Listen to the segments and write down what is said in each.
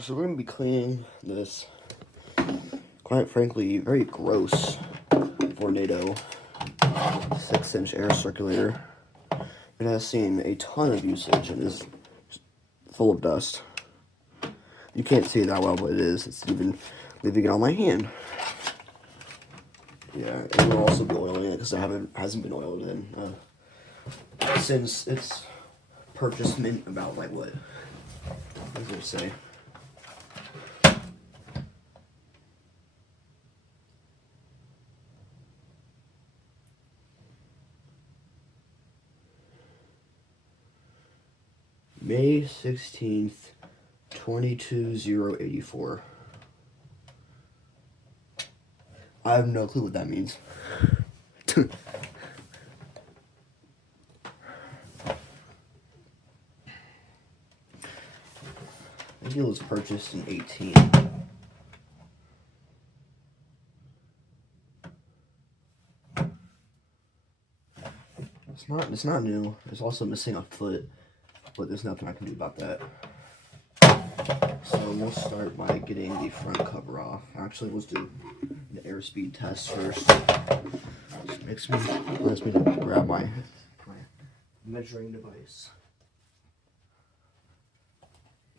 So we're going to be cleaning this, quite frankly, very gross Vornado 6-inch air circulator. It has seen a ton of usage and is full of dust. You can't see it that well, but it is. It's even leaving it on my hand. Yeah, and we'll also be oiling it because it hasn't been oiled in since its purchasement about like what does it say? May 16th, 22084. I have no clue what that means. I think it was purchased in 18. It's not new. It's also missing a foot, but there's nothing I can do about that. So we'll start by getting the front cover off. Actually, let's do the airspeed test first. This lets me to grab my measuring device.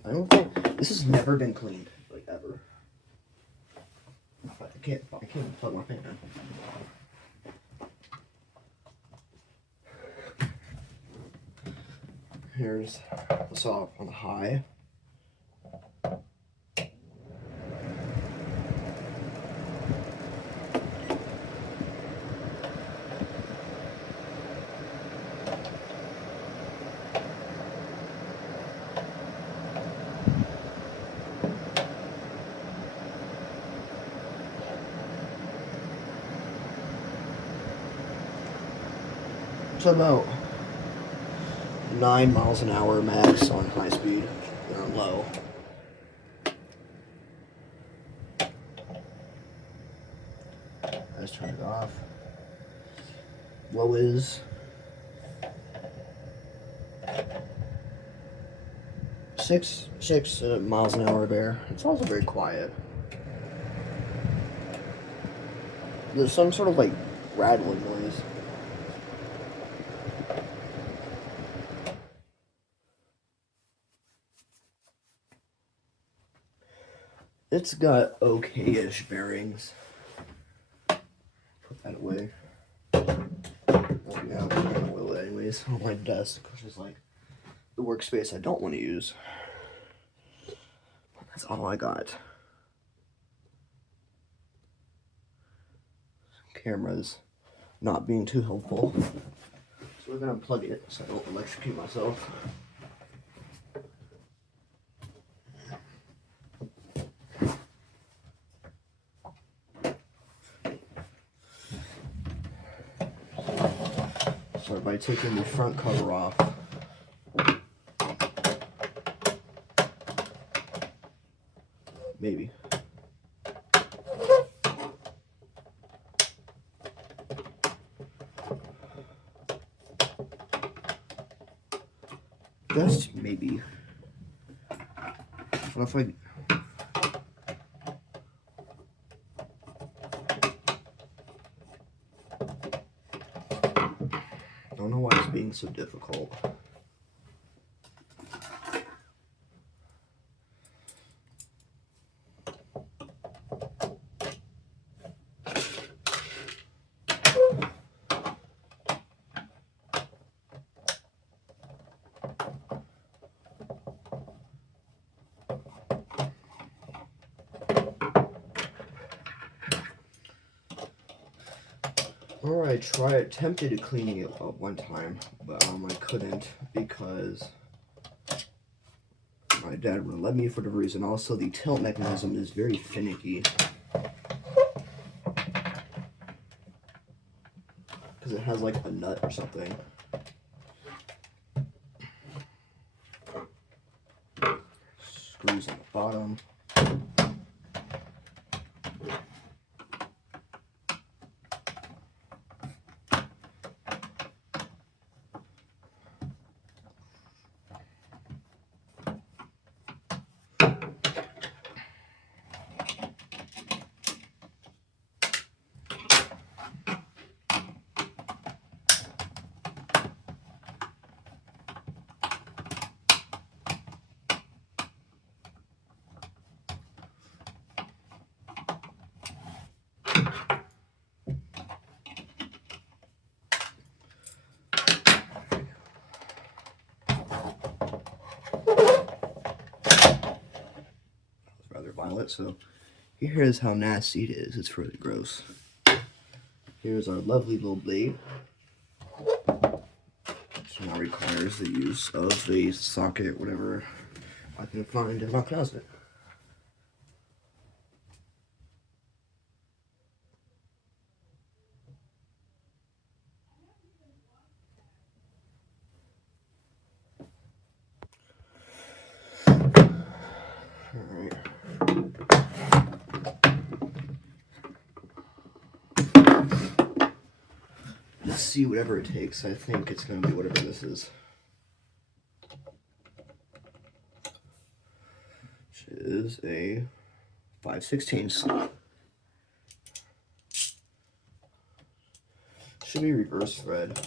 I don't think this has never been cleaned, like ever. I can't plug my fan in. Here's the saw on the high. So about 9 miles an hour max on high speed and on low. Let's turn it off. Low is 6 miles an hour of air. It's also very quiet. There's some sort of like rattling noise. It's got okay-ish bearings. Put that away. Oh yeah, I'm gonna oil it anyways on my desk, which is like the workspace I don't want to use. That's all I got. Camera's not being too helpful. So we're gonna unplug it so I don't electrocute myself. Start by taking the front cover off. Maybe. Just maybe. What if I... Don't know why it's being so difficult. Alright, attempted cleaning it up one time, but I couldn't because my dad wouldn't let me for the reason. Also, the tilt mechanism is very finicky. Because it has like a nut or something. Screws on the bottom. ultraviolet, so here's how nasty it is. It's really gross. Here's our lovely little blade. So now requires the use of a socket, whatever I can find in my closet. Alright. Let's see whatever it takes. I think it's going to be whatever this is. Which is a 5/16. Should be reverse thread.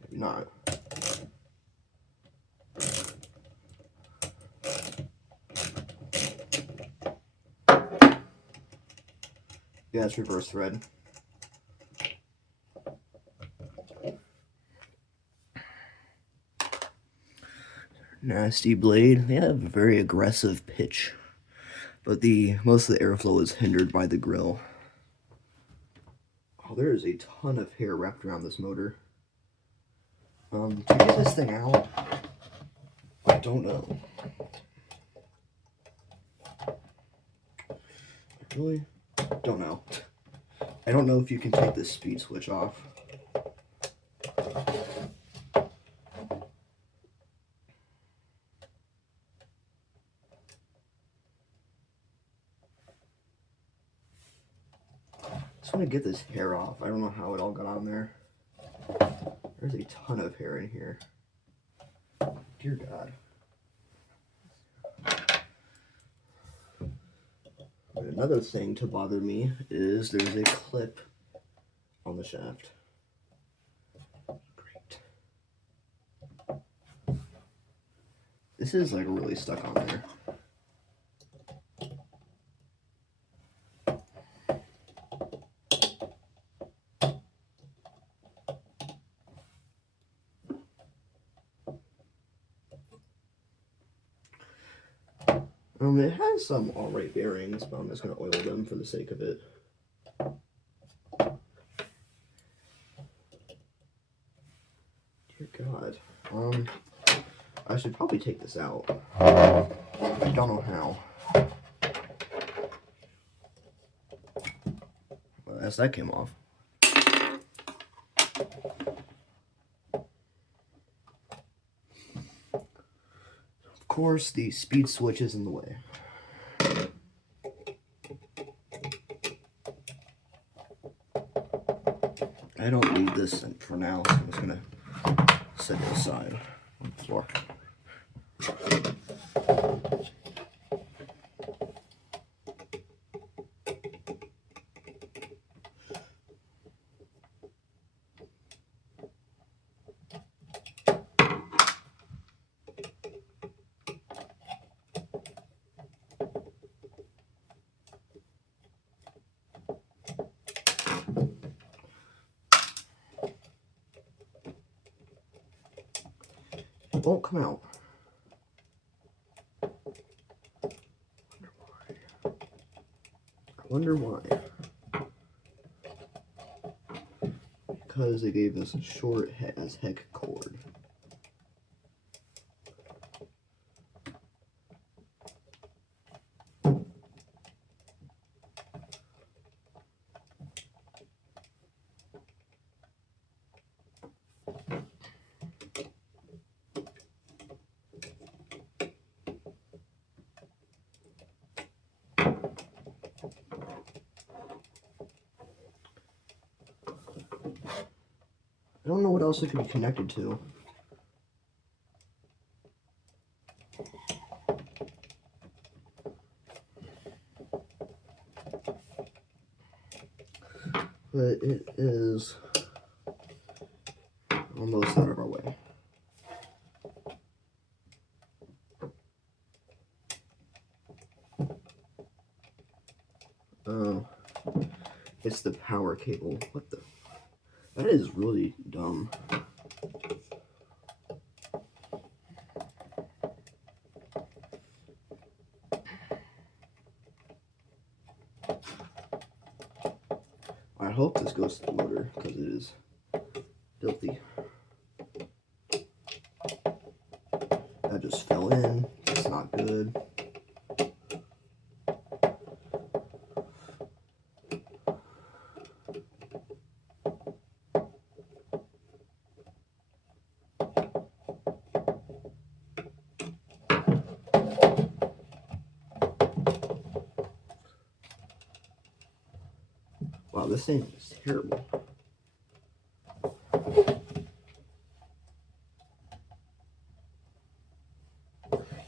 Maybe not. Yeah, it's reverse thread. Nasty blade. They have a very aggressive pitch, but most of the airflow is hindered by the grill. Oh, there is a ton of hair wrapped around this motor. To get this thing out, I don't know. I really don't know. I don't know if you can take this speed switch off. I just want to get this hair off. I don't know how it all got on there. There's a ton of hair in here. Dear God. And another thing to bother me is there's a clip on the shaft. Great. This is like really stuck on there. It has some alright bearings, but I'm just going to oil them for the sake of it. Dear God. I should probably take this out. I don't know how. Well, as that came off. Of course, the speed switch is in the way. I don't need this for now, so I'm just gonna set it aside on the floor. It won't come out. I wonder why. Because they gave us a short as heck cord. I don't know what else it could be connected to. But it is almost out of our way. Oh, it's the power cable. What the? That is really dumb. hope this goes to the motor because it is filthy. That just fell in. It's not good. Wow, this thing is terrible.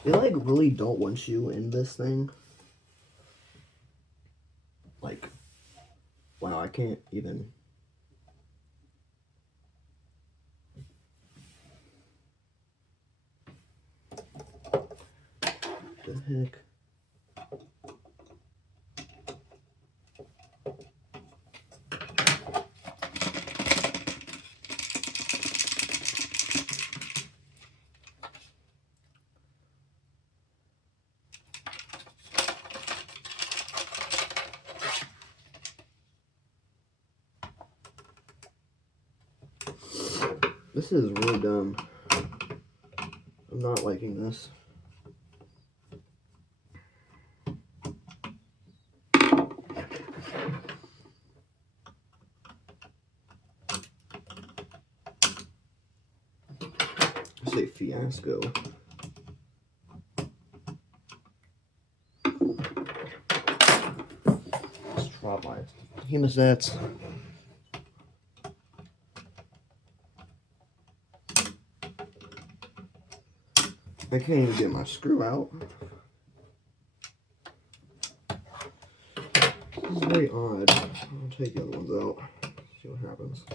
They like really don't want you in this thing. Like, wow, I can't even. The heck? This is really dumb. I'm not liking this. It's a fiasco. Let's drop my hemostats. I can't even get my screw out. This is very odd. I'll take the other ones out. See what happens.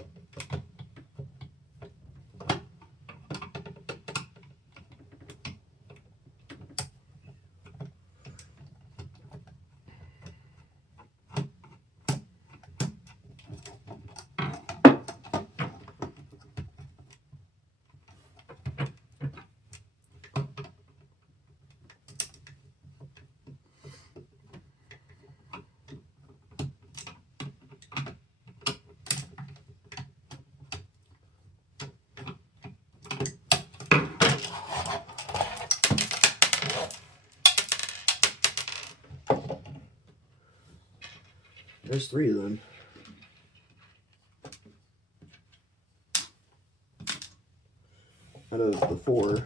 There's 3 of them. Out of the 4.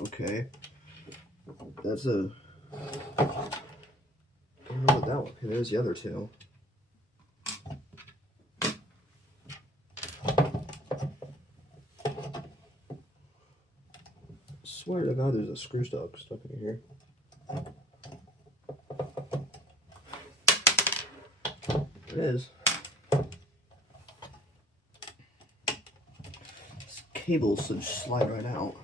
Okay. That's a... I don't know what that one... Okay, there's the other 2. Swear to God, there's a screw stuck in here. It is. This cable should slide right out.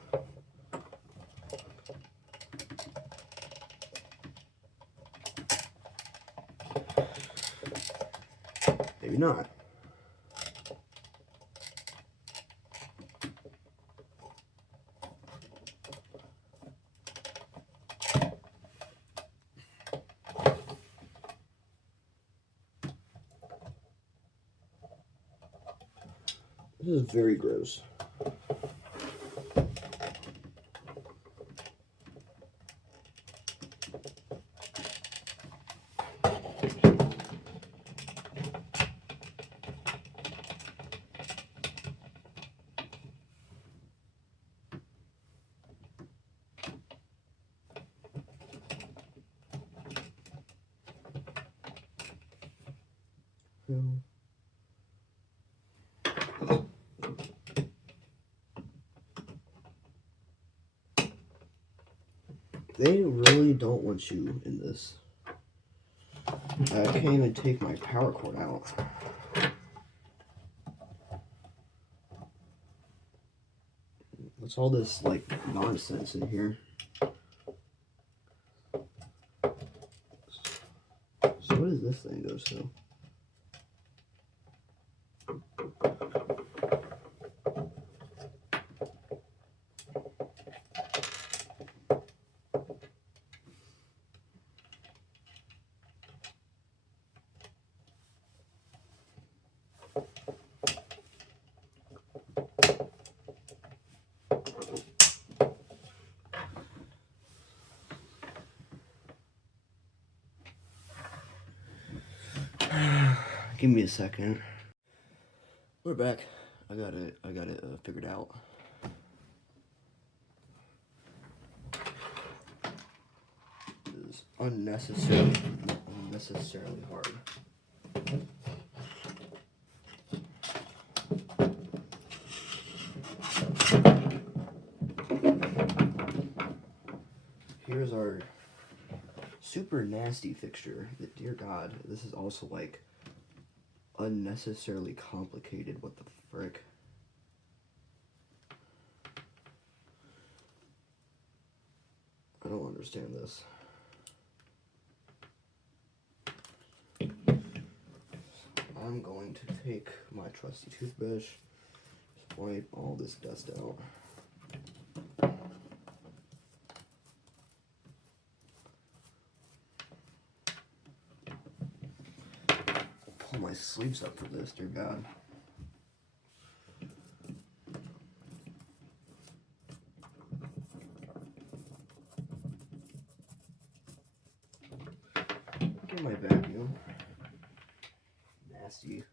Maybe not. This is very gross. They really don't want you in this. I can't even take my power cord out. What's all this, like, nonsense in here? So what is this? this thing goes to. Give me a second. We're back. I got it figured out. This is unnecessarily hard. Here's our super nasty fixture. Dear God, this is also like unnecessarily complicated. What the frick? I don't understand this. I'm going to take my trusty toothbrush, just wipe all this dust out. Pull my sleeves up for this, dear God. Get my vacuum. Nasty.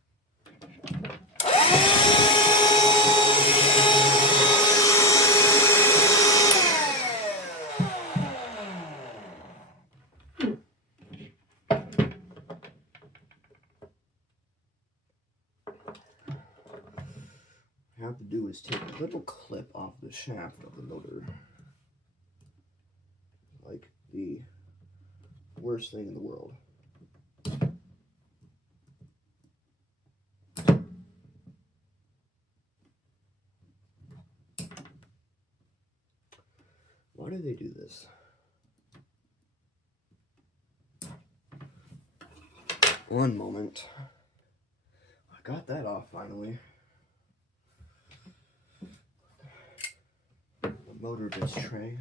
What I have to do is take a little clip off the shaft of the motor. Like the worst thing in the world. Why do they do this? One moment. I got that off finally. The motor disc tray.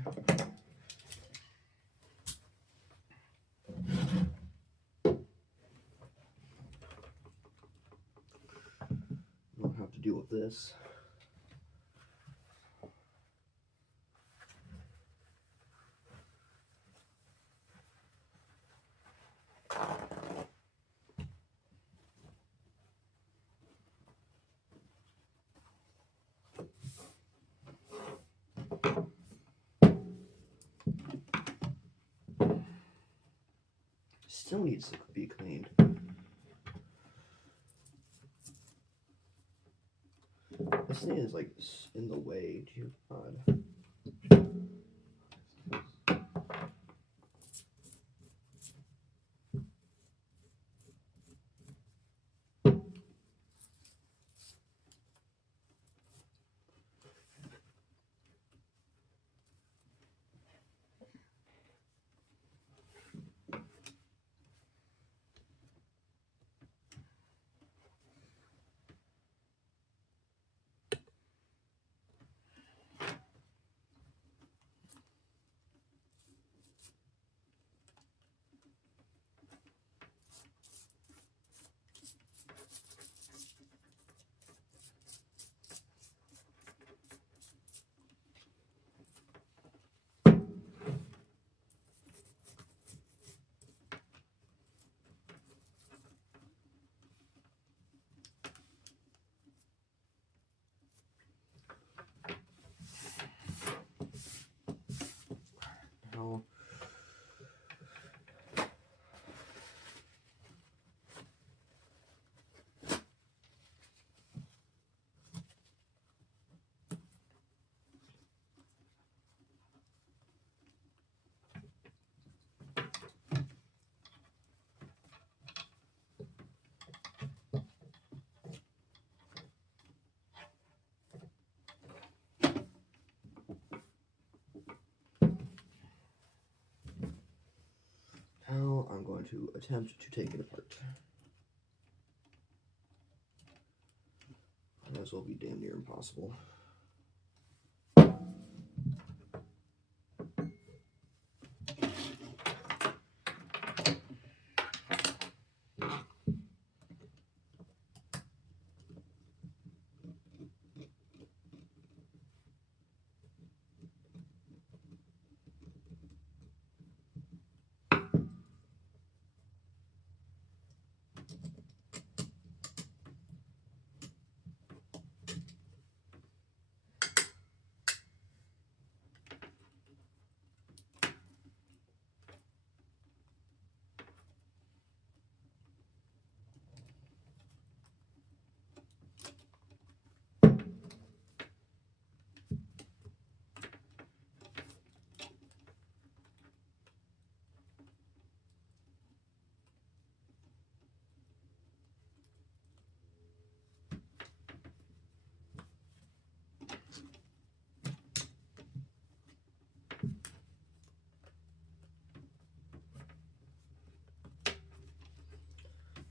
Don't have to deal with this. Still needs to be cleaned. This thing is like in the way, dear God. to attempt to take it apart. Might as well be damn near impossible.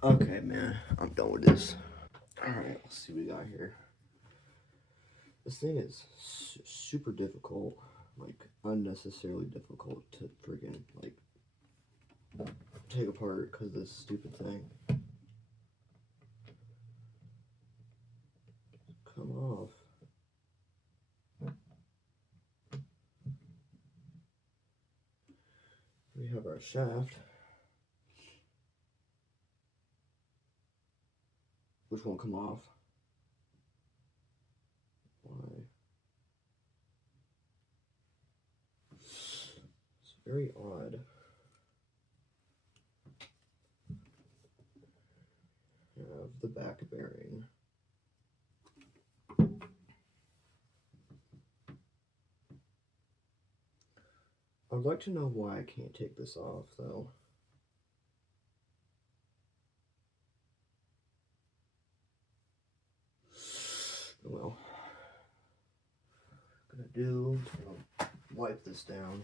Okay, man, I'm done with this. Alright, let's see what we got here. This thing is super difficult, like unnecessarily difficult to friggin' like take apart because of this stupid thing. Come off. We have our shaft, which won't come off. Why? It's very odd. We have the back bearing. I'd like to know why I can't take this off, though. Well, what I'm gonna do, I'll wipe this down.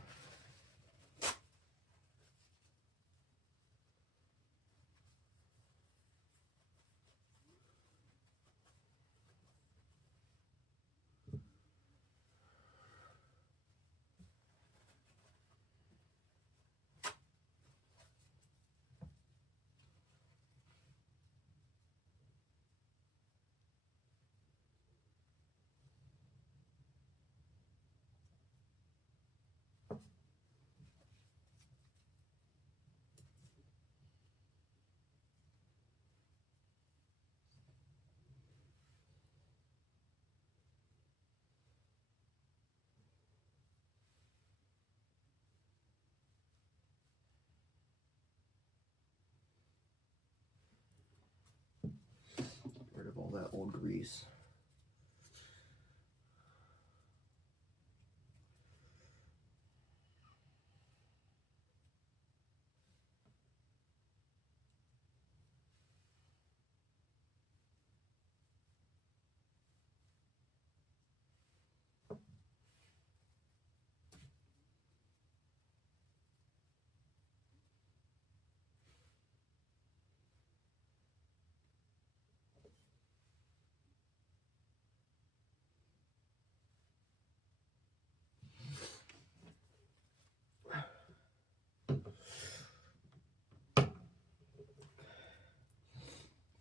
Get rid of all that old grease.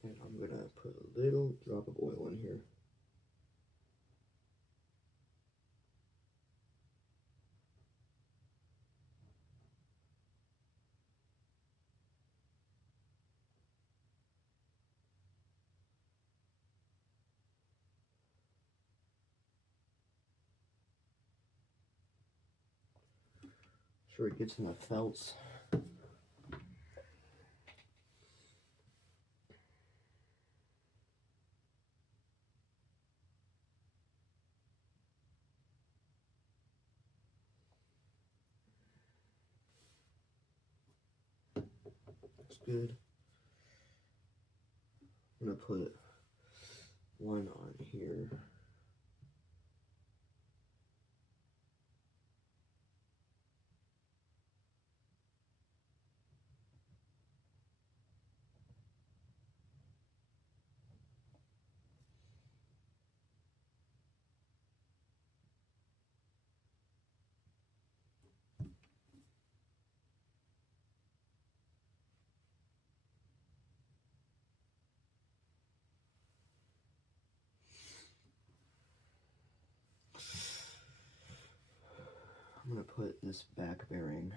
And I'm gonna put a little drop of oil in here. Sure it gets in the felts. Looks good. I'm gonna put one on here. I'm gonna put this back bearing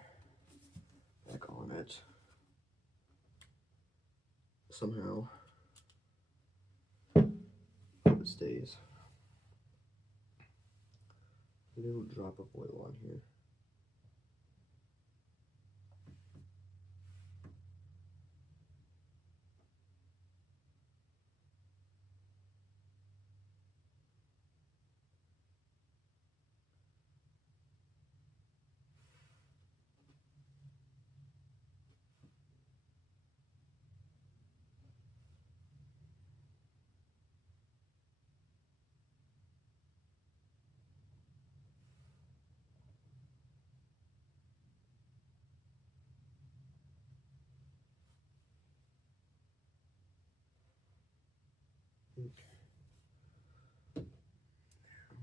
back on it somehow. Hope it stays. A little drop of oil on here.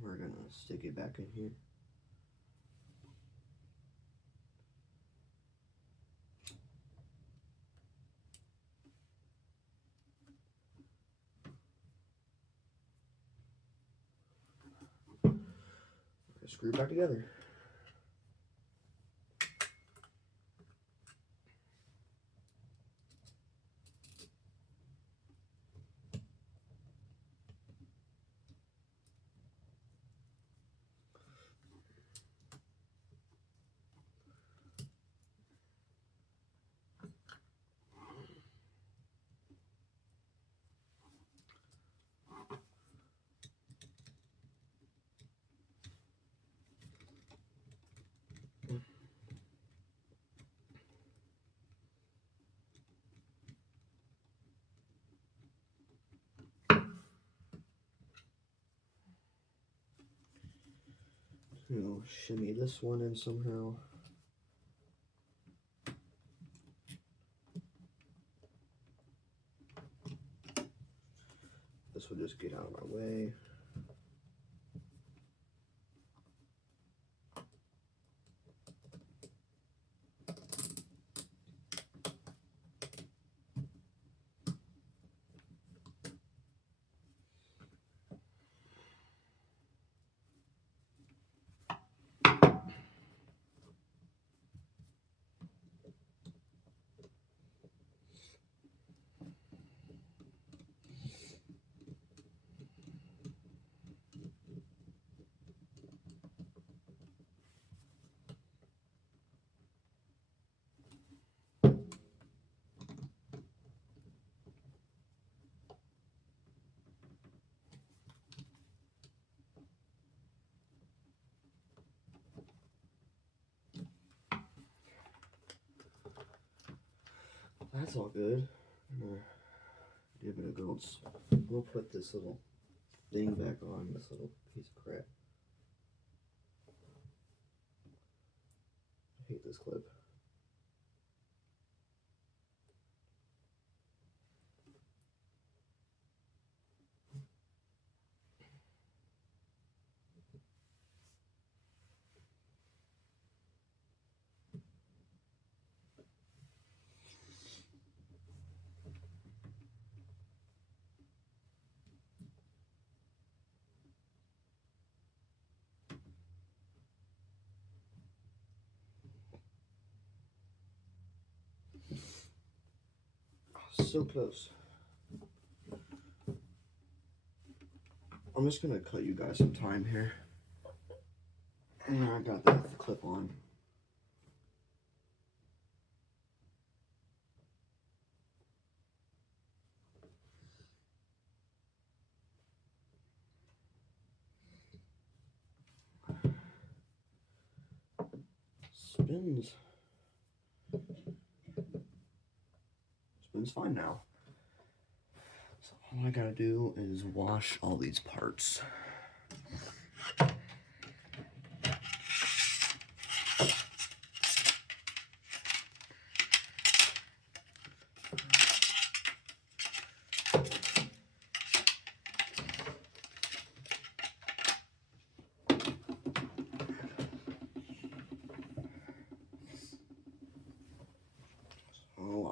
We're gonna stick it back in here. Screw it back together. Shimmy this one in somehow. This will just get out of my way. That's all good. I'm gonna give it a go. We'll put this little thing back on, this little piece of crap. I hate this clip. So close. I'm just gonna cut you guys some time here. And I got that clip on. Spins. Spins fine now. So all I gotta do is wash all these parts.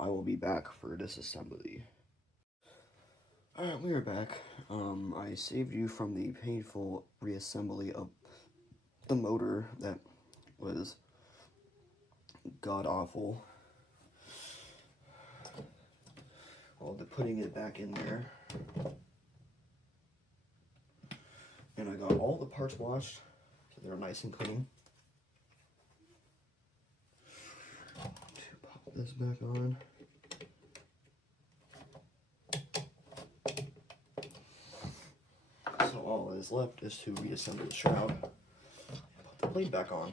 I will be back for disassembly. Alright, we are back. I saved you from the painful reassembly of the motor that was god awful. I'll be putting it back in there. And I got all the parts washed, so they're nice and clean. To pop this back on. So all that is left is to reassemble the shroud and put the blade back on.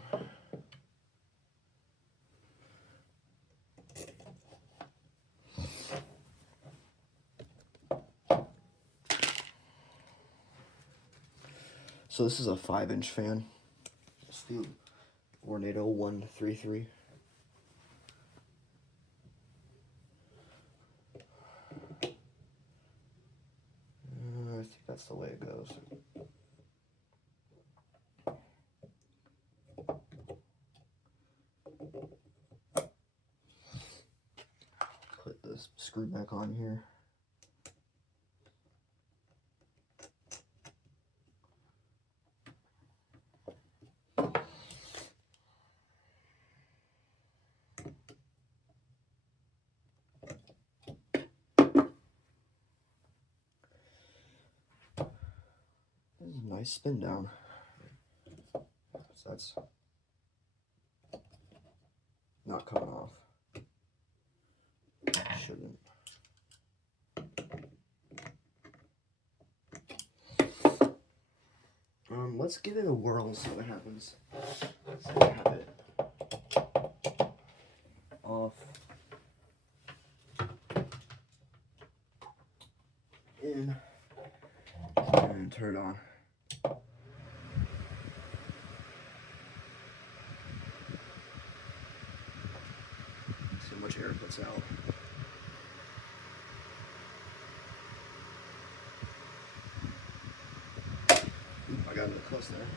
So this is a 5-inch fan. It's the Vornado 133. I think that's the way it goes. Put this screw back on here. Nice spin down. So that's not coming off. Shouldn't. Let's give it a whirl, see what happens. So I have it off. In. And turn it on. See how much air it puts out. I got a little close there.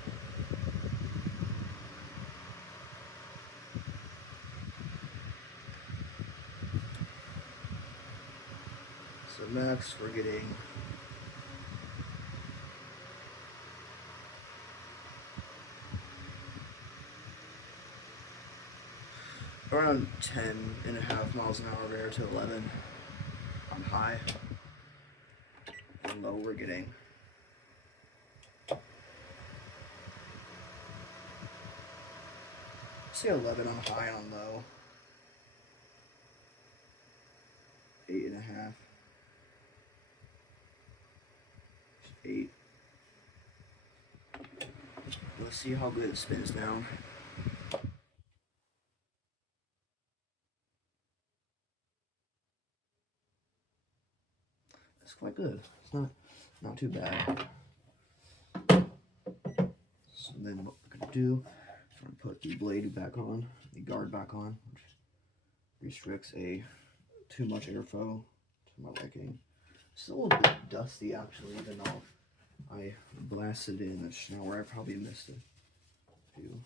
So max, we're getting around 10.5 miles an hour of air to 11 on high. On low, we're getting say 11 on high, on low 8.5, 8. Let's see how good it spins down. It's quite good. It's not too bad. So then what we're gonna do is we're gonna put the blade back on, the guard back on, which restricts too much airflow to my liking. It's a little bit dusty actually, even though I blasted in the shower. I probably missed a few.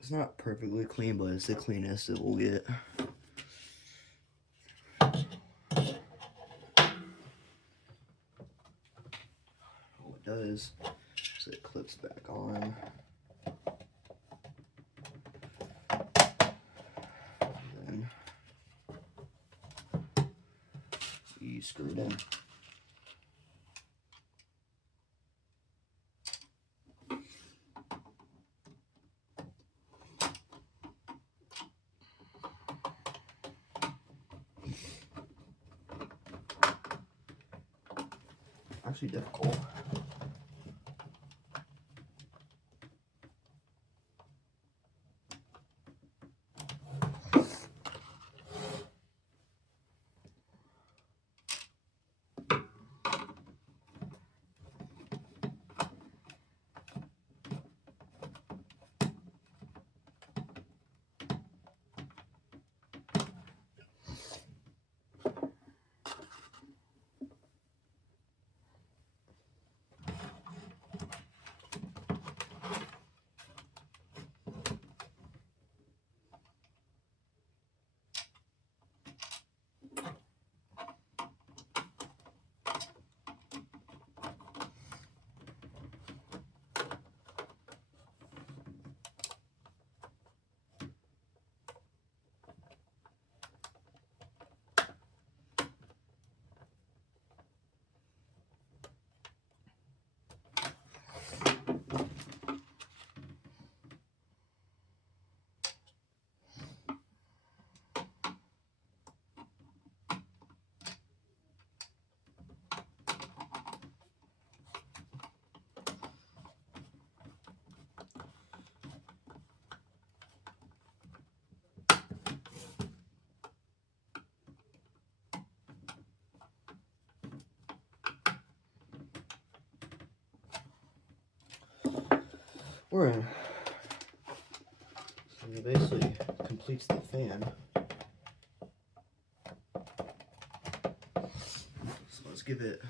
It's not perfectly clean, but it's the cleanest it will get. All it does is it clips back on. And then you screw it in. Actually difficult. we're in. So it basically completes the fan. So let's give it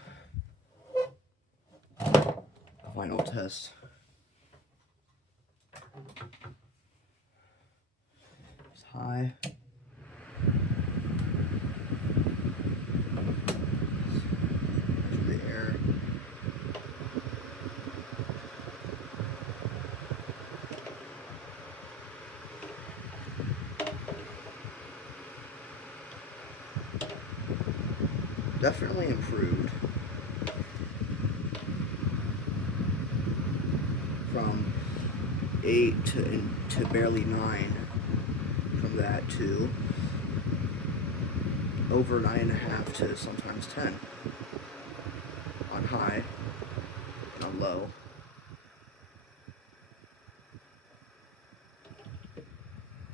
a final test. It's high. The air. Definitely improved from 8 to barely 9, from that to over 9.5 to sometimes 10 on high and on low.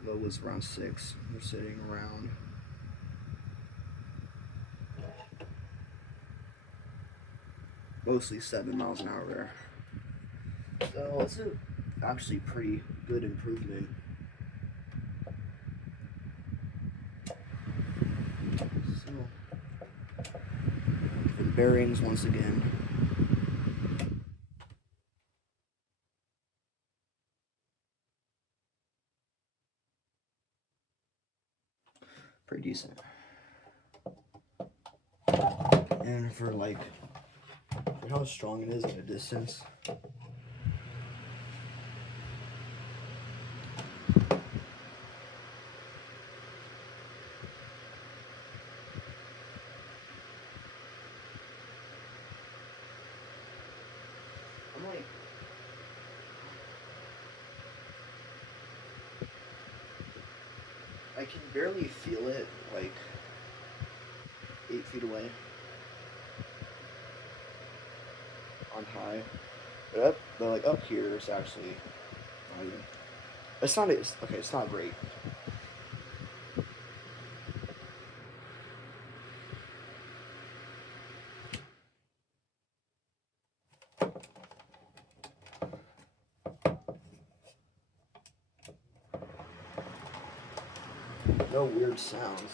Low was around 6. We're sitting around mostly 7 miles an hour there. So it's actually pretty good improvement. So, for the bearings once again. Pretty decent. And for how strong it is at a distance. I can barely feel it 8 feet away on high. But up here it's actually not even, it's not great. No weird sounds.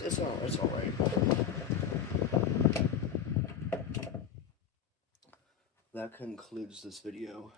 It's all right. That concludes this video.